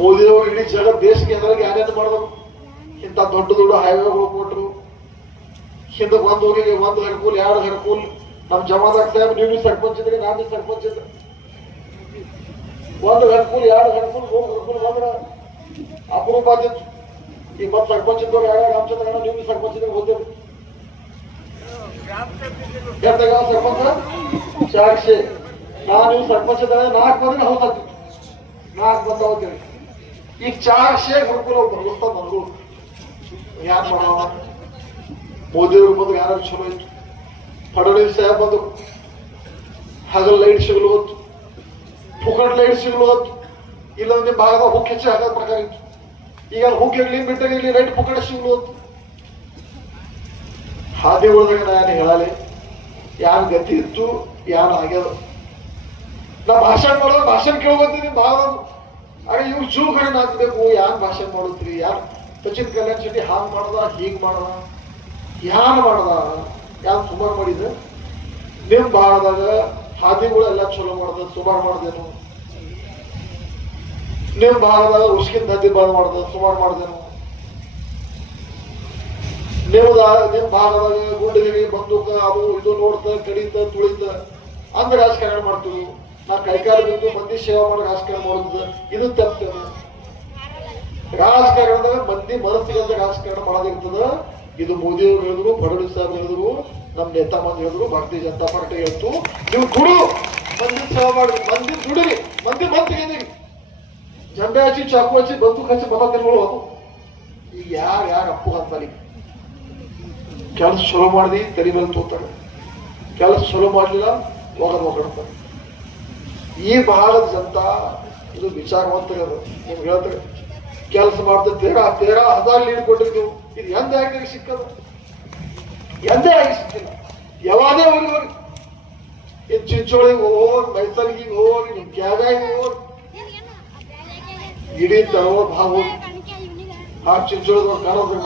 ಮೋದಿಯವರು ಇಡೀ ಜಗತ್ ದೇಶಕ್ಕೆ ಎಲ್ಲರಿಗೆ ಯಾರ್ಯಾರು ಮಾಡಿದ್ರು. ಇಂಥ ದೊಡ್ಡ ದೊಡ್ಡ ಹೈವೇಗಳು ಕೊಟ್ಟರು. ಹಿಂದಕ್ಕೆ ಒಂದು ಊರಿಗೆ ಒಂದು ಹೆರ್ಕೂಲ್ 2 ಹೆರ್ಕೂಲ್. ನಮ್ಮ ಜಮಾದಾರ್ ಸಾಹೇಬ್ ನೀವು ಸರ್ಪಂಚ್ ಇದ್ರಿ, ನಾನು ಸರ್ಪಂಚ್ ಇದ್ರಿ. 1 ಹೆರ್ಕೂಲ್ 2 ಹೆರ್ಕೂಲ್ 3 ಹೆರ್ಕೂಲ್ ಬಂದ್ರೆ ಅಪರೂಪ ಆಗಿತ್ತು. ಈಗ ಮತ್ತೆ ಸರ್ಪಂಚ್ ಇದ್ದವ್ರು ರಾಮಚಂದ್ರ ನೀವು ಸರ್ಪಂಚ್ ಇದ್ರೆ ಹೋಗ್ತೇವೆ. ಸರ್ಪಂಚ 400 ನೀವು ಸರ್ಪಂಚ 4 ಬಂದ್ರೆ ಹೌದಾಗ್ತಿತ್ತು. 4 ಬಂದ ಹೋಗ್ತೇವೆ. ಈಗ 400 ಹುಡುಕಲು ಬರುತ್ತ ಬಂದ್ರು. ಯಾರು ಮಾಡವ? ಮೋದಿಯವ್ರು ಬಂದು ಯಾರು ಚಲೋ ಇತ್ತು. ಫಡ್ನವೀಸ್ ಸಾಹೇಬ್ ಬಂದು ಹಗಲ್ ಲೈಟ್ ಸಿಗಲೋತ್ತು, ಫುಕಟ್ ಲೈಟ್ ಸಿಗಲೋತ್ತು. ಇಲ್ಲ ನಿಮ್ಮ ಭಾಗದ ಹುಕ್ ಹೆಚ್ಚು ಆಗದ ಪ್ರಕಾರ ಇತ್ತು. ಈಗ ಹುಕ್ ಇರ್ಲಿ ಬಿಟ್ಟಿರ್ಲಿ ಲೈಟ್ ಫುಕಟ್ ಸಿಗಲೋತ್ತು. ಹಾದಿ ಉಳಿದಾಗ ನಾನು ಹೇಳಲಿ ಯಾರು ಗತಿ ಇತ್ತು ಯಾರು ಆಗ್ಯದ. ನಾ ಭಾಷಣ ಮಾಡೋದು ಭಾಷಣ ಕೇಳ್ಬೋತೀನಿ ನಿಮ್ಮ ಭಾಗದ. ಆಗ ಇವ್ರು ಜೂ ಕಡೆ ನಾಚಬೇಕು. ಯಾರು ಭಾಷಣ ಮಾಡುತ್ತೀರಿ? ಯಾರು ಸಚಿನ್ ಕಲ್ಯಾಣ ಶೆಟ್ಟಿ ಹಾಂಗ್ ಮಾಡದ ಹೀಗ್ ಮಾಡದ ಯಾರು ಮಾಡದ? ಯಾರು ಸುಮಾರು ಮಾಡಿದ? ನಿಮ್ ಭಾಗದಾಗ ಹಾದಿಗಳೆಲ್ಲ ಚಲೋ ಮಾಡ್ದ ಸುಮಾರು ಮಾಡ್ದೇನು? ನಿಮ್ ಭಾಗದಾಗ ಉಸ್ಕಿನ ದಂಧೆ ಬಾಳ್ ಮಾಡ್ದ ಸುಮಾರು ಮಾಡ್ದೇನು? ನಿಮ್ ಭಾಗದಾಗ ಗುಂಡಿಗೆ ಬಂದೂಕ ಅದು ಇದು ನೋಡ್ತ ಕಡಿತ ತುಳಿತ ಅಂದ ರಾಜಕಾರಣ ಮಾಡ್ತೀವಿ. ನಾ ಕೈಕಾಲು ಬಿದ್ದು ಮಂದಿ ಸೇವಾ ಮಾಡೋ ರಾಜಕಾರಣ ಮಾಡೋದು ಇದು ತಪ್ಪೇನು? ರಾಜಕಾರಣದಾಗ ಮಂದಿ ಮನಸ್ಸಿಗಂತ ರಾಜಕಾರಣ ಮಾಡೋದಿರ್ತದ. ಇದು ಮೋದಿ ಅವರು ಹೇಳಿದ್ರು, ಫಡ್ನವೀಸ್ ಸಾಹೇಬ್ ಹೇಳಿದ್ರು, ನಮ್ಮ ನೇತಾ ಮಂದಿ ಹೇಳಿದ್ರು, ಭಾರತೀಯ ಜನತಾ ಪಾರ್ಟಿ ಹೇಳ್ತು. ನೀವು ದುಡು ಮಂದಿ ಸೇವಾ ಮಾಡಿ, ಮಂದಿ ದುಡಿರಿ, ಮಂದಿ ಮಂದಿಗೆ ಜಂಬೆ ಹಚ್ಚಿ ಚಾಕು ಹಚ್ಚಿ ಬಂದೂಕ್ ಹಚ್ಚಿ ಮತ ತಿನ್ಗಳು. ಈಗ ಯಾರು ಅಪ್ಪು ಅಂತಾನೆ ಕೆಲಸ ಚಲೋ ಮಾಡ್ದಿ ತಲೆ ಮೇಲೆ ತೋತಾರೆ, ಕೆಲಸ ಚಲೋ ಮಾಡ್ಲಿಲ್ಲ ಹೋಗಡ್ತಾರೆ. ಈ ಭಾಗದ ಜನತಾ ಇದು ವಿಚಾರವಂತರು. ನಿಮ್ಗೆ ಹೇಳ್ತಾರೆ ಕೆಲಸ ಮಾಡ್ತಾ 13,000 ಲೀಡ್ ಕೊಟ್ಟಿರ್ತೀವಿ. ಇದು ಎಂದೇ ಆಗಿ ಸಿಕ್ಕದ? ಎಂದೇ ಆಗಿ ಸಿಕ್ಕಿಲ್ಲ. ಯಾವಾಗೇ ಹೋಗಿ ಇನ್ ಚಿಂಚೋಳಿಗೆ ಹೋಗಿ, ಮೈಸೂರಿಗೆ ಹೋಗಿ, ನಿಮ್ ಕ್ಯಾಗಾಗಿ ಹೋಗಿ, ಇಡೀ ತರವ ಭಾಗ ಹೋಗಿ ಆ ಚಿಂಚೋಳಿಗೆ ಕಾಣೋದ್ರ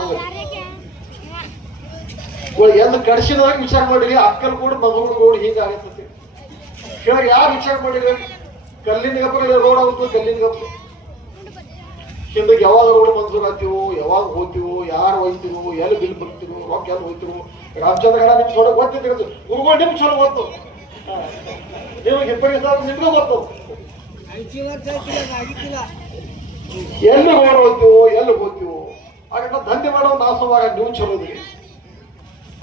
ಎಂದು ಕಡಿಸಿದಾಗ ವಿಚಾರ ಮಾಡಿರಿ. ಅಕ್ಕಲ್ ಕೂಡ ಮಗಳು ರೋಡ್ ಹೀಗಾಗತ್ತೆ ಕೇಳಿ ಯಾರು ವಿಚಾರ ಮಾಡಿರಿ? ಕಲ್ಲಿನ ಗಬ್ಬರ ರೋಡ್ ಆಗುತ್ತೆ, ಕಲ್ಲಿನ ಗಬ್ಬರು ಹಿಂದಕ್ಕೆ ಯಾವಾಗ ರೋಡ್ ಮಂಜೂರು ಆಗ್ತೀವೋ, ಯಾವಾಗ ಹೋಗ್ತೀವೋ, ಯಾರು ಹೋಗ್ತೀವೋ, ಎಲ್ಲಿ ಬಿಲ್ ಬರ್ತೀವೋ, ರೊಕ್ಕ ಎಲ್ಲಿ ಹೋಗ್ತೀವೋ. ರಾಮಚಂದ್ರ ಗಡ ನಿಮ್ ಚಲೋ ಗೊತ್ತಿದ್ದು ಗುರುಗಳು ನಿಮ್ಗೆ ಚಲೋ ಗೊತ್ತು, ನಿಮಗೆ 20 ಸಾವಿರ ನಿಮ್ಗೂ ಗೊತ್ತು. ಎಲ್ಲಿ ರೋಡ್ ಹೋಗ್ತೀವೋ ಎಲ್ಲಿ ಹೋಗ್ತೀವೋ ಆಗ ದಂಧೆ ಮಾಡೋ ನಾಸವಾಗ ನೀವು ಚಲೋದ್ರಿ.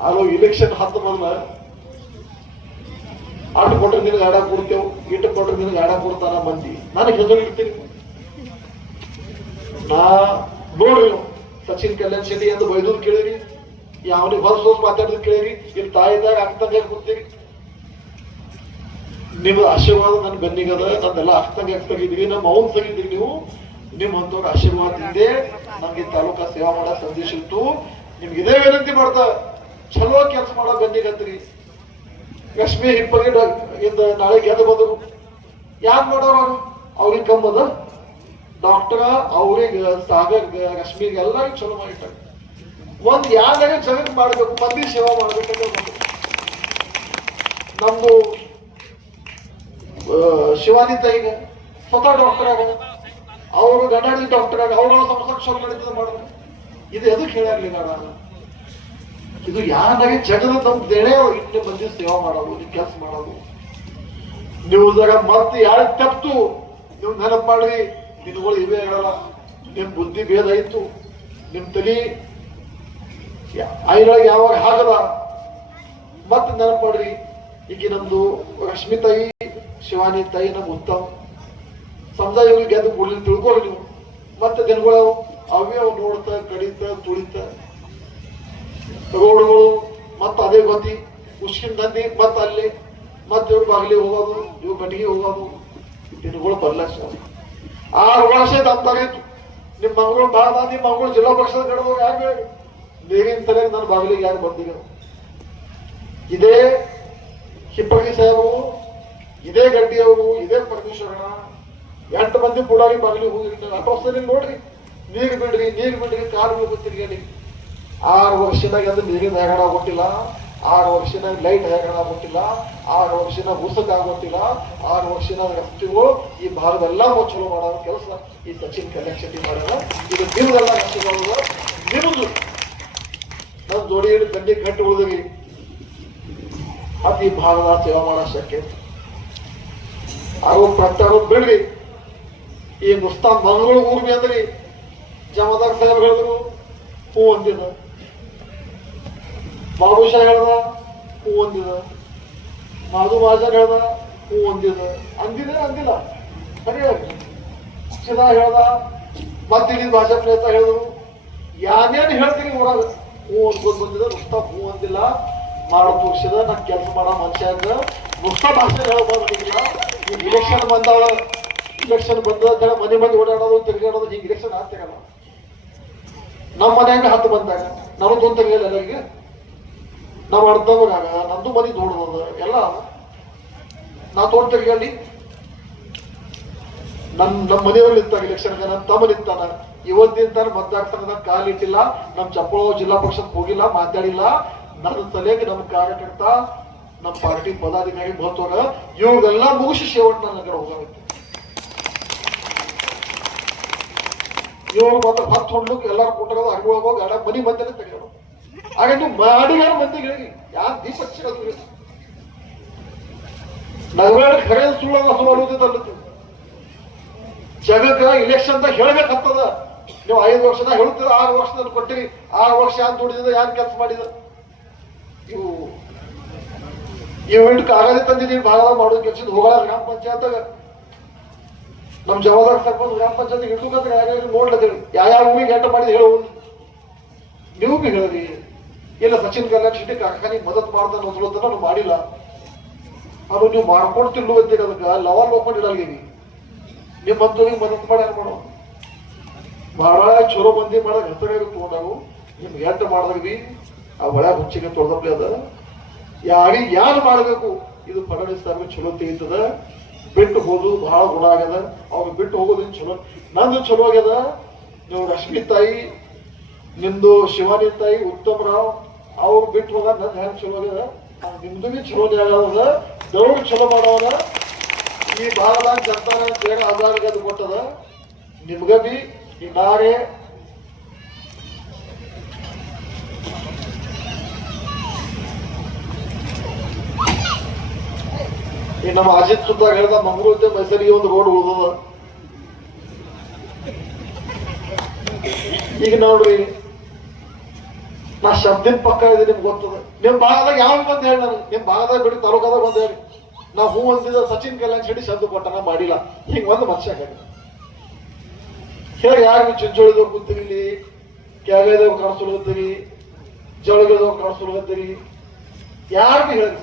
ಅದು ಇಲೆಕ್ಷನ್ ಹತ್ತು ಬಂದ ಅಟ್ಟು ಕೊಟ್ರೆ ನಿನಗೆ ಆಡ ಕೊಡ್ತೇವೆ, ಇಟ್ಟು ಕೊಟ್ರೆ ನಿನಗೆ ಆಡ ಕೊಡ್ತಾನ ಮಂದಿ. ನನಗೆ ಹೆಸರು ಇಡ್ತೀನಿ. ನಾ ನೋಡ್ರಿ ಸಚಿನ್ ಕಲ್ಯಾಣ ಶೆಟ್ಟಿ ಎಂದು ಬೈದೂರು ಕೇಳಿರಿ, ಯಾವನಿಗೆ ಹೊಸ ಮಾತಾಡೋದು ಕೇಳಿರಿ. ಇಲ್ಲಿ ತಾಯಿದಾಗ ಅಕ್ಕಂಗ ಕೂತೀರಿ. ನಿಮ್ದು ಆಶೀರ್ವಾದ ನನ್ನ ಬೆನ್ನಿಗದ. ನಂದೆಲ್ಲ ಅಕ್ಕಂಗಿದ್ರಿ, ನಮ್ಮ ಅವನ್ ಸಗಿದ್ರಿ. ನೀವು ನಿಮ್ ಅಂತವ್ರ ಆಶೀರ್ವಾದದಿಂದೆ ನಂಗೆ ತಾಲೂಕಾ ಸೇವಾ ಮಾಡೋ ಸಂದೇಶ ಇತ್ತು. ನಿಮ್ಗೆ ಇದೇ ವಿನಂತಿ ಮಾಡ್ತಾ ಚಲೋ ಕೆಲಸ ಮಾಡೋ ಬೆನ್ನಿಗತ್ರಿ. ರಶ್ಮಿ ಹಿಪ್ಪಗೆ ಇಂದ ನಾಳೆ ಗೆದ್ದು ಬಂದರು. ಯಾರು ಮಾಡೋರು? ಅವ್ರಿಗೆ ಕಮ್ಮದ ಡಾಕ್ಟರ್, ಅವ್ರಿಗೆ ಸಾಗರ್, ರಶ್ಮಿಗೆ ಎಲ್ಲರಿಗೂ ಚಲೋ ಮಾಡಿಟ್ಟಾರೆ. ಒಂದ್ ಯಾವ್ದಾಗ ಜಗತ್ ಮಾಡ್ಬೇಕು, ಮಂದಿ ಸೇವಾ ಮಾಡ್ಬೇಕಂತ ನಮ್ದು ಶಿವಾನಿ ತಾಯಿಗೆ ಸ್ವತಃ ಡಾಕ್ಟರ್ ಆಗ, ಅವರು ಗಂಡಾಡಿ ಡಾಕ್ಟರ್ ಆಗ, ಅವ್ರ ಸಂಸ್ಥೆ ಚಲೋ ಮಾಡಿದ ಮಾಡಿದ್ರು. ಇದು ಎದಕ್ಕೆ ಹೇಳಿರ್ಲಿಲ್ಲ ನಾನು. ಇದು ಯಾರಾಗೆ ಜಗದ ನಮ್ ದೇಳೆ ಇಟ್ಟು ಮಂದಿ ಸೇವಾ ಮಾಡೋದು, ನೀವು ಕೆಲಸ ಮಾಡೋದು. ನೀವು ಮತ್ತೆ ಯಾರು ತಪ್ಪು ನೀವು ನೆನಪು ಮಾಡ್ರಿ. ನಿನ್ಗಳು ಇವೇ ಹೇಳಲ್ಲ. ನಿಮ್ ಬುದ್ಧಿ ಭೇದ ಇತ್ತು, ನಿಮ್ ತಲಿ ಐರೊಳಗೆ ಯಾವಾಗ ಹಾಗದ ಮತ್ತೆ ನೆನಪು ಮಾಡ್ರಿ. ಈಗ ನಮ್ದು ರಶ್ಮಿ ತಾಯಿ, ಶಿವಾನಿ ತಾಯಿ ನಮ್ ಉತ್ತಮ ಸಮಜ ಇವ್ರಿಗೆ ಗೆದ್ದು ಕೂಡಲಿ ತಿಳ್ಕೊಳ್ಳಿ ನೀವು. ಮತ್ತೆ ದಿನಗಳು ಅವೇ ನೋಡ್ತಾ ಕಡಿತ ತುಳಿತ ರೋಡ್ಗಳು ಮತ್ತ ಅದೇ ಗತಿ ಉಸ್ಕಿನ ದಂಧಿ ಮತ್ತ ಅಲ್ಲಿ ಮತ್ತೆ ಇವ್ರು ಬಾಗಿಲಿ ಹೋಗೋದು, ಇವ್ರು ಗಟ್ಟಿಗೆ ಹೋಗೋದು. ದಿನಗಳು ಬರ್ಲಾಸ 6 ವರ್ಷ ತಪ್ಪಾಗಿತ್ತು. ನಿಮ್ಮ ಮಗಳು ಬಾಳ, ನಿಮ್ಮ ಮಗಳು ಜಿಲ್ಲಾ ಪರಿಷತ್ ಕಡೆ ಯಾರು ಬೇಡ ನೀರಿನ ತಲೆ ನನ್ನ ಬಾಗಿಲಿಗೆ ಯಾರು ಬಂದಿಲ್ಲ. ಇದೇ ಹಿಪ್ಪಗಿ ಸಾಹೇಬರು, ಇದೇ ಗಡ್ಡಿಯವರು, ಇದೇ ಪರಮೇಶ್ವರನ 8 ಮಂದಿ ಪುಡಾರಿ ಬಾಗಿಲಿಗೆ ಹೋಗಿರ್ತಾರೆ. ಅಟೋಸಲ್ಲಿ ನೋಡ್ರಿ, ನೀರು ಬಿಡ್ರಿ ಕಾಲು ಹೋಗಿ ತಿರ್ಗಲಿ. 6 ವರ್ಷದಾಗ ಅದು ನೀರಿನ ಹೆಗಡ ಕೊಟ್ಟಿಲ್ಲ. 6 ವರ್ಷನ ಲೈಟ್ ಹೇಗಾಗೋತಿಲ್ಲ, 6 ವರ್ಷನ ಉಸಕಾಗೋತಿಲ್ಲ, 6 ವರ್ಷನ ರಸ್ತೆಗಳು ಈ ಭಾಗದೆಲ್ಲ ಚಲೋ ಮಾಡೋ ಕೆಲಸ ಈ ಸಚಿನ್ ಕಲ್ಯಾಣ್ ಶೆಟ್ಟಿ ಮಾಡ್ಯಾರ. ಇದು ನಿಮ್ದೆಲ್ಲ ರಸ್ತೆಗಳು ನಿಮ್ದು. ನನ್ನ ಜೋಡಿ ದಂಡಿ ಕಟ್ಟಿ ಉಳಿದ್ರಿ ಅದು ಈ ಭಾಗದ ಸೇವಾ ಮಾಡೋ ಶಕ್ಯ. ಆರೋಪ ಪ್ರತ್ಯಾರೋಪ ಬಿಡ್ರಿ. ಈ ನುಸ್ತಾ ಮಂಗಳು ಊರ್ಮಿ ಅಂದ್ರಿ ಜಮಾದಾರ್ ಸಾಹೇಬ್ ಹೇಳಿದ್ರು, ಹೂ ಅಂದಿದ. ಬಾಬುಷಾ ಹೇಳ್ದ, ಹೂ ಅಂದಿದ. ಮಾಧು ಮಹಾಜನ್ ಹೇಳ್ದ, ಹೂ ಅಂದಿದ. ಅಂದಿಲ್ಲ ಸರಿಯಾಗಿ ಸಿದಾ ಹೇಳ್ದ. ಮತ್ತಿಡೀ ಭಾಜಪ ನೇತ ಹೇಳಿದ್ರು, ಯಾನೇನು ಹೇಳ್ತೀನಿ ಊರಾಗ ಹೂ ಅನ್ಕೊಂಡ್ ಬಂದಿದ. ನುಸ್ತಾ ಹೂ ಅಂದಿಲ್ಲ, ಮಾಡೋ ತೋರಿಸಿದ. ನಾ ಕೆಲಸ ಮಾಡೋ ಮನುಷ್ಯ ಅಂತ ನುಸ್ತಾ ಭಾಷೆ ಹೇಳೋದಿಲ್ಲ. ಈಗ ಇಲೆಕ್ಷನ್ ಬಂದಾವ, ಇಲೆಕ್ಷನ್ ಬಂದ ಮನೆ ಓಡಾಡೋದು ತಿರುಗಾಡೋದು, ಹಿಂಗೆ ಇಲೆಕ್ಷನ್ ಆಗ್ತಿರಲ್ಲ. ನಮ್ಮ ಮನ್ಯಾಗ 10 ಬಂದಾಗ ನಾನು ತೊಂದ್ ತೆಗಿಯಲ್ಲ ಎಲ್ಲರಿಗೆ. ನಾವು ಅರ್ಧವರಾಗ ನಂದು ಮನೆ ದೊಡ್ಡದ ಎಲ್ಲ ನಾ ತೊಂದ್ ತೆಗಿಯಲಿ. ನಮ್ಮ ಮನೆಯವ್ರು ಇರ್ತಾರೆ ಇಲೆಕ್ಷನ್, ನನ್ನ ತಮ್ಮ ಇರ್ತಾನ. ಇವತ್ತಿನ ತಾನ ಮತದಾರ ಕಾಲಿಟ್ಟಿಲ್ಲ, ನಮ್ಮ ಚಪ್ಪಳ ಜಿಲ್ಲಾ ಪರಿಷತ್ ಹೋಗಿಲ್ಲ, ಮಾತಾಡಿಲ್ಲ. ನನ್ನ ತಲೆಗೆ ನಮ್ಮ ಕಾರ್ಯಕರ್ತ, ನಮ್ಮ ಪಾರ್ಟಿ ಪದಾಧಿಕಾರಿ ಮಹತ್ವರ ಇವ್ರಿಗೆಲ್ಲ ಮುಗಿಸಿ ಶೇವಟ್ ನನ್ನ ಕಡೆ ಹೋಗಬೇಕು. ಇವ್ರು ಮತ್ತೆ ಹೊಂಡ್ಲಿಕ್ಕೆ ಎಲ್ಲಾರು ಕೊಟ್ಟರೋದು ಅಡುಗೆ ಹೋಗಿ ಅಡ ಮನಿ ಮಂದಿನೇ ತೆಗೆಯೋರು. ಆಗ ನೀವು ಮಾಡಿಗಾರ ಮಂದಿಗೆ ಹೇಳಿ ಯಾರು ದೀಪ ಹಚ್ಚಿರೋದು ನಗರ ಖರೆ ಸುಳ್ಳ ಸುಳ್ಳುತ್ತೆ. ಜಗಕ್ಕ ಇಲೆಕ್ಷನ್ ಹೇಳ್ಬೇಕಂತದ. ನೀವು 5 ವರ್ಷದ ಹೇಳ್ತೀರ, 6 ವರ್ಷದಲ್ಲಿ ಕೊಟ್ಟಿರಿ. 6 ವರ್ಷ ಯಾರು ದುಡಿದ, ಯಾರು ಕೆಲಸ ಮಾಡಿದ? ಇವು ಕಾಗದ ತಂದಿದ್ದೀವಿ ಭಾಗ ಮಾಡೋದು ಕೆಲಸ. ಹೋಗಳ ಗ್ರಾಮ ಪಂಚಾಯತ್ಗ ನಮ್ ಜವಾದಾರ್ ಸರ್ಪಂಚ್ ಗ್ರಾಮ ಪಂಚಾಯತ್ ಹಿಡ್ದುಕಂದ್ರೆ ನೋಡ್ಲತ್ತೇಳಿ ಯಾವ ಊರಿಗೆ ಹೆಂಟ ಮಾಡಿದ್ ಹೇಳೋ. ನೀವು ಬಿ ಹೇಳ್ರಿ, ಇಲ್ಲ ಸಚಿನ್ ಕಲ್ಯಾಣ್ ಶೆಟ್ಟಿ ಕಾರ್ಖಾನೆಗೆ ಮದತ್ ಮಾಡ್ತಾನೆ ಅನ್ನೋದ್ರೊತ್ತನ ನಾವು ಮಾಡಿಲ್ಲ. ಅದು ನೀವು ಮಾಡ್ಕೊಂಡು ತಿಳ್ಳುವಂತೀರಿ. ಅದಕ್ಕೆ ಲವಲ್ ಹೋಗ್ಕೊಂಡು ಇಡಲ್ಗೀವಿ. ನಿಮ್ಮಂತವ್ರಿಗೆ ಮದತ್ ಮಾಡ್ಯಾರ ಮಾಡೋ ಬಹಳ ಚಲೋ ಮಂದಿ ಮಾಡಕ್ ಹೆಸರಾಗಿ ತಗೊಂಡಾವು. ನಿಮ್ಗೆ ಎಂಟ ಮಾಡಿದ್ವಿ ಆ ಒಳ ಹುಚ್ಚಿಗೆ ತೊಳೆದಪ್ಲೆ ಅದ. ಯಾರಿಗೆ ಯಾರು ಮಾಡಬೇಕು ಇದು ಫಡ್ನವೀಸ್ ಸಾಹೇಬ್ ಚಲೋ ತೆಗಿತದ. ಬಿಟ್ಟು ಹೋದು ಬಹಳ ಗುಣ ಆಗ್ಯದ. ಅವ್ರು ಬಿಟ್ಟು ಹೋಗೋದೇನು ಚಲೋ, ನಂದು ಚಲೋ ಆಗ್ಯದ. ನೀವು ರಶ್ಮಿ ತಾಯಿ, ನಿಮ್ದು ಶಿವಾನಿ ತಾಯಿ, ಉತ್ತಮ್ ರಾವ್ ಅವ್ರು ಬಿಟ್ಟು ಹೋದ ನನ್ ಹೆಂಗ್ ಚಲೋ ಆಗ್ಯದ. ನಿಮ್ದು ಬಿ ಚಲೋನೇ ಆಗ್ಯದ. ದೌಡ್ ಚಲೋ ಮಾಡೋದ. ಈ ಭಾಗದಾಗ ಜನತಾನ ಬೇಗ ಆಧಾರ ಕೊಟ್ಟದ. ನಿಮ್ಗ ಬಿ ಈ ನಾರೇ ಈ ನಮ್ಮ ಅಜಿತ್ ಸುತ್ತ ಹೇಳ್ದ ಮಂಗಳೂರು ಮೈಸೂರಿಗೆ ಒಂದು ರೋಡ್ ಉಳಿದದ. ಈಗ ನೋಡ್ರಿ, ನಾ ಶಬ್ದಿನ ಪಕ್ಕ ಇದೆ, ನಿಮ್ಗೆ ಗೊತ್ತದ. ನಿಮ್ ಭಾಗದಾಗ ಯಾವ ಬಂದ್ ಹೇಳಿ, ನಾನು ನಿಮ್ ಭಾಗದಾಗ ಬಿಡಿ ತಾಲೂಕದಾಗ ಬಂದ್ ಹೇಳಿ. ನಾ ಹೂ ಅಂದಿದ ಸಚಿನ್ ಕಲ್ಯಾಣ್ ಶೆಟ್ಟಿ ಶಬ್ದ ಕೊಟ್ಟನ ಮಾಡಿಲ್ಲ. ಹಿಂಗ್ ಒಂದು ಮನುಷ್ಯ ಹೇಳಿ ಯಾರು ಚಿಂಚೋಳಿದವ್ರು ಕೂತೀರಿ, ಇಲ್ಲಿ ಕ್ಯಾಗದವ್ರು ಕಾಣಿಸ್ಕೊಳ್ತೀರಿ, ಜವಳಿಗದವ್ರು ಕಾಣಿಸ್ಕೊಳ್ತೀರಿ, ಯಾರು ಬಿ ಹೇಳಿ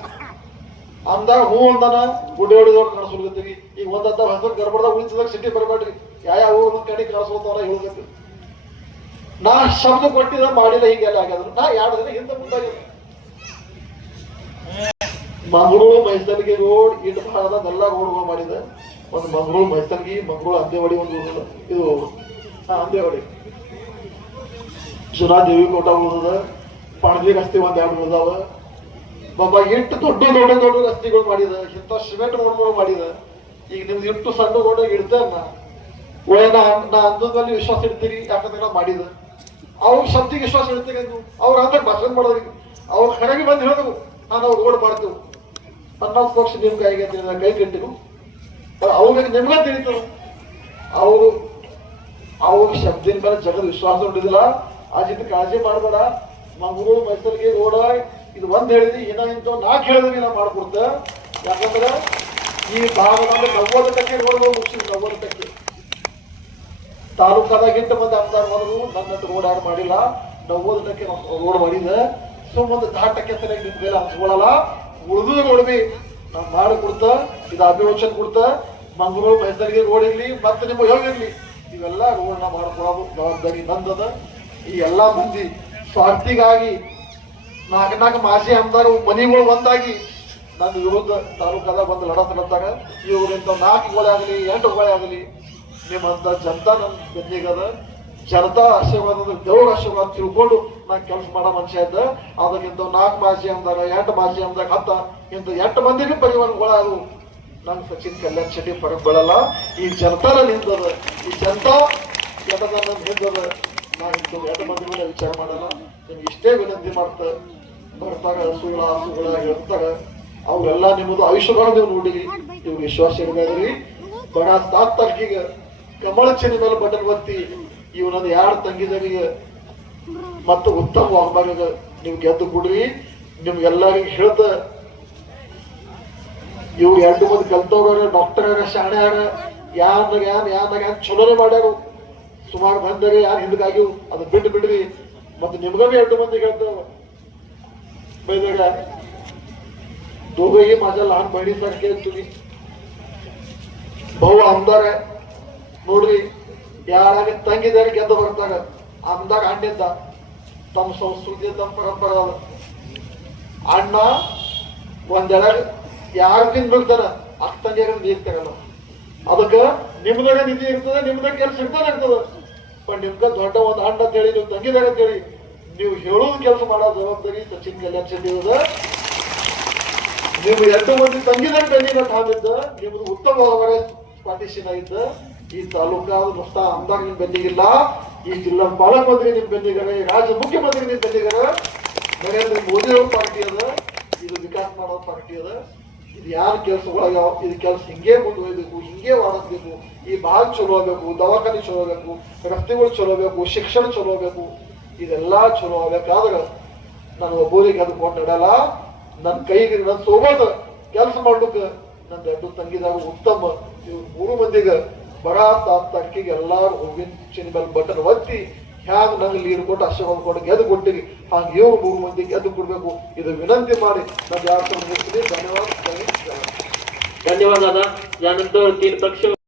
ಅಂದಾಗ ಹೂ ಅಂದಾನ ಗುಡ್ಡೆ ಹೊಡಿದವ್ರು ಕಾಣಿಸ್ಕೊಳ್ತೀರಿ. ಈಗ ಒಂದಂತ ಹೆಸರು ಗರ್ಭದಾಗ ಉಳಿಸಿದಾಗ ಸಿಟಿ ಬರಬೇಡ್ರಿ. ಯಾವ ಊರ್ ಕಡೆ ಕಾಣಿಸ್ಕೊಳ್ತಾವ ಹೇಳ್ಬೇಕು. ನಾ ಶಬ್ದ ಕೊಟ್ಟಿದ ಮಾಡಿಲ್ಲ, ಹೀಗೆಲ್ಲ ಆಗ್ಯಾದ್ರು. ನಾ 2 ದಿನ ಹಿಂದೆ ಮುಂದಾಗಿದ್ದ. ಮಂಗಳೂರು ಮೈಸೂರಿಗೆ ರೋಡ್ ಇಟ್ಟು ಭಾಗದೆಲ್ಲ ರೋಡ್ಗಳು ಮಾಡಿದೆ. ಒಂದು ಮಂಗಳೂರು ಮೈಸೂರಿಗೆ, ಮಂಗಳೂರು ಅಂದೇವಾಡಿ ಒಂದು ಇದು ಅಂದೇವಾಡಿ ಜುನಾ ದೇವಿ ಕೋಟ ಉಳಿದದ. ಪಣಜಿ ರಸ್ತೆ ಒಂದ್ 2 ಉಳಿದಾವ. ಬಾಬಾ ಇಟ್ಟು ದೊಡ್ಡ ರಸ್ತೆಗಳು ಮಾಡಿದ. ಇಂಥ ಸಿಮೆಂಟ್ ರೋಡ್ಗಳು ಮಾಡಿದ. ಈಗ ನಿಮ್ದು ಇಟ್ಟು ಸಣ್ಣ ರೋಡ್ ಇಡ್ತೇನೆ ನಾ ಅಂದದಲ್ಲಿ ವಿಶ್ವಾಸ ಇಡ್ತೀರಿ. ಯಾಕಂದ್ರೆ ನಾ ಮಾಡಿದ ಅವ್ರ ಶಬ್ದಿಗೆ ವಿಶ್ವಾಸ ಇಡ್ತೀರಿ. ನೀವು ಅವ್ರ ಅಂದ್ರೆ ಭಾಷಣ ಮಾಡೋದ್ರಿಗೆ ಅವ್ರ ಕಡೆಗೆ ಬಂದು ಹೇಳಿದ್ರು ನಾನು ಅವ್ರು ರೋಡ್ ಮಾಡ್ತೇವೆ ಅನ್ನೋದು ಪಕ್ಷ ನಿಮ್ ಕೈಗೆ ಕೈ ಕಟ್ಟಿರು. ಅವ್ರಿಗೆ ನಿಮ್ಗೆ ತಿಳಿತರು. ಅವ್ರ ಶಬ್ದಿನ ಮೇಲೆ ಜಗದ ವಿಶ್ವಾಸ ಹೊಂದಿದಿಲ್ಲ. ಅಜಿತ್ ಕಾಳಜಿ ಮಾಡಬೇಡ. ಮಂಗಳೂರು ಮೈಸೂರಿಗೆ ರೋಡ ಇದು ಒಂದ್ ಹೇಳಿದ್ರಿ, ಏನೋ ಇಂತ 4 ಹೇಳಿದ್ರಿ ನಾ ಮಾಡ್ಕೊಡ್ತ. ಯಾಕಂದ್ರೆ ಈ ಭಾಗದಲ್ಲಿ 90% ರೋಡ್ಗಳು ಮುಗಿಸಿದ್ರು. 90% ತಾಲೂಕಾದಾಗ ಇಟ್ಟು ಮಂದಿ ಅಮ್ದಾರ್ ಹೋದ್ರು. ನನ್ನ ರೋಡ್ ಯಾರು ಮಾಡಿಲ್ಲ. 90% ರೋಡ್ ಮಾಡಿದ. ಸುಮ್ಮೊಂದು 10% ಸರಿಯಾಗಿ ನಿಮ್ ಮೇಲೆ ಹಂಚ್ಕೊಳ್ಳಲ್ಲ. ಉಳಿದು ರೋಡ್ ಬಿ ನಾವ್ ಮಾಡಿ ಕೊಡ್ತ. ಇದು ಅಭಿವಚನ ಕೊಡ್ತ. ಮಂಗಳೂರು ಮೈಸೂರಿಗೆ ರೋಡ್ ಇರ್ಲಿ, ಮತ್ತೆ ನಿಮ್ಮ ಹೋಗಿರ್ಲಿ, ಇವೆಲ್ಲ ರೋಡ್ನ ಮಾಡ್ಕೊಡೋದು ಜವಾಬ್ದಾರಿ ನಂದದ. ಈ ಎಲ್ಲಾ ಮಂದಿ ಸ್ವಾರ್ಥಿಗಾಗಿ 4 ಮಾಜಿ ಆಮದಾರು ಮನಿಗಳು ಒಂದಾಗಿ ನನ್ನ ವಿರುದ್ಧ ತಾಲೂಕಾದಾಗ ಬಂದು ಲಡಾತಾಗ ಇವ್ರಿಂತ 4 ಗೋಳೆ ಆಗಲಿ 8 ಗೋಳೆ ಆಗಲಿ ನಿಮ್ಮಂತ ಜನತಾ ನನ್ನ ಬೆನ್ನಿಗದ. ಜನತಾ ಆಶೀರ್ವಾದ ದೇವ್ರ ಆಶೀರ್ವಾದ ತಿಳ್ಕೊಂಡು ನಾ ಕೆಲಸ ಮಾಡೋ ಮನುಷ್ಯ ಇದ್ದ. ಅದಕ್ಕಿಂತ 4 ಮಾಜಿ ಅಂದಾಗ 8 ಮಾಜಿ ಅಂದಾಗ 10 ಇಂತ 8 ಮಂದಿಗೆ ಪರಿವಾರಗಳ ಅದು ನಂಗೆ ಸಚಿನ್ ಕಲ್ಯಾಣ್ ಶೆಟ್ಟಿ ಫರಕ್ ಬೀಳಲ್ಲ. ಈ ಜನತಾನ ನಿಂತದ, ಈ ಜನತಾ ಎಟದ ನಿಂತದ. ನಾನು ಇಂಥ 8 ಮಂದಿ ಮೇಲೆ ವಿಚಾರ ಮಾಡಲ್ಲ. ನಿಮ್ಗೆ ಇಷ್ಟೇ ವಿನಂತಿ ಮಾಡ್ತ ಬರ್ತಾಗ ಸುಗಳ ಹೇಳ್ತಾಗ ಅವ್ರೆಲ್ಲ ನಿಮ್ಮದು ಆಯುಷ್ಯಗಳು ನೀವು ನೋಡಿರಿ. ನೀವು ವಿಶ್ವಾಸ ಇಡಬೇಡ್ರಿ. ಬಡ 7 ತಾರೀಕಿಗೆ ಕಮಲ ಚಿಹ್ನೆ ಮೇಲೆ ಬಟನ್ ಒತ್ತಿ ಇವನದು 2 ತಂಗಿದರಿಗೆ ಮತ್ತು ಉತ್ತಮವಾಗಬಾರ ನೀವು ಗೆದ್ದು ಬಿಡ್ರಿ. ನಿಮ್ಗೆಲ್ಲರಿಗೂ ಹೇಳ್ತ ಇವ್ರು 2 ಮಂದಿ ಕಲ್ತವ್ರ ಡಾಕ್ಟರ್ ಶಾಣ್ಯಾರ ಯಾನ್ ಚಲೋನೆ ಮಾಡ್ಯಾರು. ಸುಮಾರು ಬಂದರೆ ಯಾರು ಹಿಂದಕ್ಕಾಗಿವು ಅದು ಬಿಟ್ಟು ಬಿಡ್ರಿ. ಮತ್ತೆ ನಿಮ್ಗೂ 2 ಮಂದಿ ಹೇಳ್ತಾವ बघा दोघंही माझ्या लहान बहिणीसारखे आहेत तुम्ही. भाऊ आमदार आहे ನೋಡ್ರಿ ಯಾರಾಗಿ ತಂಗಿದಾರಿ ಗೆದ್ದು ಬರ್ತಾಗ ಅಂದಾಗ ಅಣ್ಣಿದ್ದ ತಮ್ಮ ಸಂಸ್ಕೃತಿ ತಮ್ಮ ಪರಂಪರೆ ಅದ. ಅಣ್ಣ ಒಂದೆರ ಯಾರು ತಿನ್ಬಿಡ್ತಾರ ಅಕ್ಕ ತಂಗಿಯಾಗ ನೀರ್ ತಗಲ್ಲ. ಅದಕ್ಕೆ ನಿಮ್ದಾಗ ನಿಧಿ ಇರ್ತದೆ, ನಿಮ್ದಾಗ ಕೆಲಸ ಇರ್ತದೆ. ಬಟ್ ನಿಮ್ಗ ದೊಡ್ಡ ಒಂದು ಅಣ್ಣ ಅಂತ ಹೇಳಿ ನೀವು ತಂಗಿದಾಗ ಅಂತ ಹೇಳಿ ನೀವು ಹೇಳೋದು ಕೆಲಸ ಮಾಡೋ ಜವಾಬ್ದಾರಿ ಸಚಿನ್ ಕಲ್ಯಾಣ್ ಶೆಟ್ಟಿ ಅದ. ನೀವು 2 ಮಂದಿ ತಂಗಿದಾಗ ಬೆನ್ನಿನ ಠಾಮಿದ್ದ ನಿಮ್ದು ಉತ್ತಮವಾದ ಪಾರ್ಟಿಷನ್ ಆಗಿದ್ದ. ಈ ತಾಲೂಕಾದ ನುಸ್ತ ಅಂದಾಗ ನಿಮ್ ಬೆನ್ನಿಗಿಲ್ಲ. ಈ ಜಿಲ್ಲಾ ಪಾಲಕ ಮಂತ್ರಿ ನಿಮ್ ಬೆನ್ನಿಗಾರ, ರಾಜ್ಯ ಮುಖ್ಯಮಂತ್ರಿ ನಿಮ್ ಬೆನ್ನಿಗಾರ. ನರೇಂದ್ರ ಮೋದಿ ಅವ್ರ ಪಾರ್ಟಿ ಅದ. ಇದು ವಿಕಾಸ ಮಾಡೋ ಪಾರ್ಟಿ ಅದ. ಇದು ಯಾರ ಕೆಲಸಗಳಾಗ್ಯಾವ, ಇದು ಕೆಲಸ ಹಿಂಗೆ ಮುಂದುವರಿಬೇಕು, ಹಿಂಗೆ ಮಾಡಬೇಕು. ಈ ಭಾಗ ಚಲೋ ಆಗ್ಬೇಕು, ದವಾಖಾನೆ ಚಲೋ ಆಗ್ಬೇಕು, ರಸ್ತೆಗಳು ಚಲೋ ಆಗ್ಬೇಕು, ಶಿಕ್ಷಣ ಚಲೋ ಆಗ್ಬೇಕು. ಇದೆಲ್ಲ ಚಲೋ ಆಗ್ಬೇಕಾದ್ರೆ ನಾನು ಒಬ್ಬರಿಗೆ ಅದಕ್ಕೊಂಡು ನಡಲ್ಲ. ನನ್ನ ಕೈಗೆ ನನ್ನ ಸೋಬದ ಕೆಲಸ ಮಾಡ್ಲಿಕ್ಕೆ ನನ್ನ 2 ತಂಗಿದಾಗ ಉತ್ತಮ 3 ಮಂದಿಗೆ ಬಡ 7 ತಾರೀಕಿಗೆ ಎಲ್ಲಾರು ಹೂವಿನ ಚಿನ್ನಿ ಮೇಲೆ ಬಟನ್ ಒತ್ತಿ ಹ್ಯಾಂಗ ನಂಗೆ ಲೀಡ್ ಕೊಟ್ಟು ಆಶೀರ್ವಾದ ಕೊಟ್ಟು ಗೆದ್ದು ಕೊಟ್ಟಿರಿ. ಹಾಗೆ ಇವ್ರು 3 ಮಂದಿ ಗೆದ್ದು ಕೊಡ್ಬೇಕು. ಇದು ವಿನಂತಿ ಮಾಡಿ ನಾನು ಯಾರು ಧನ್ಯವಾದ. धन्यवाद दादा. यानंतर 3 पक्ष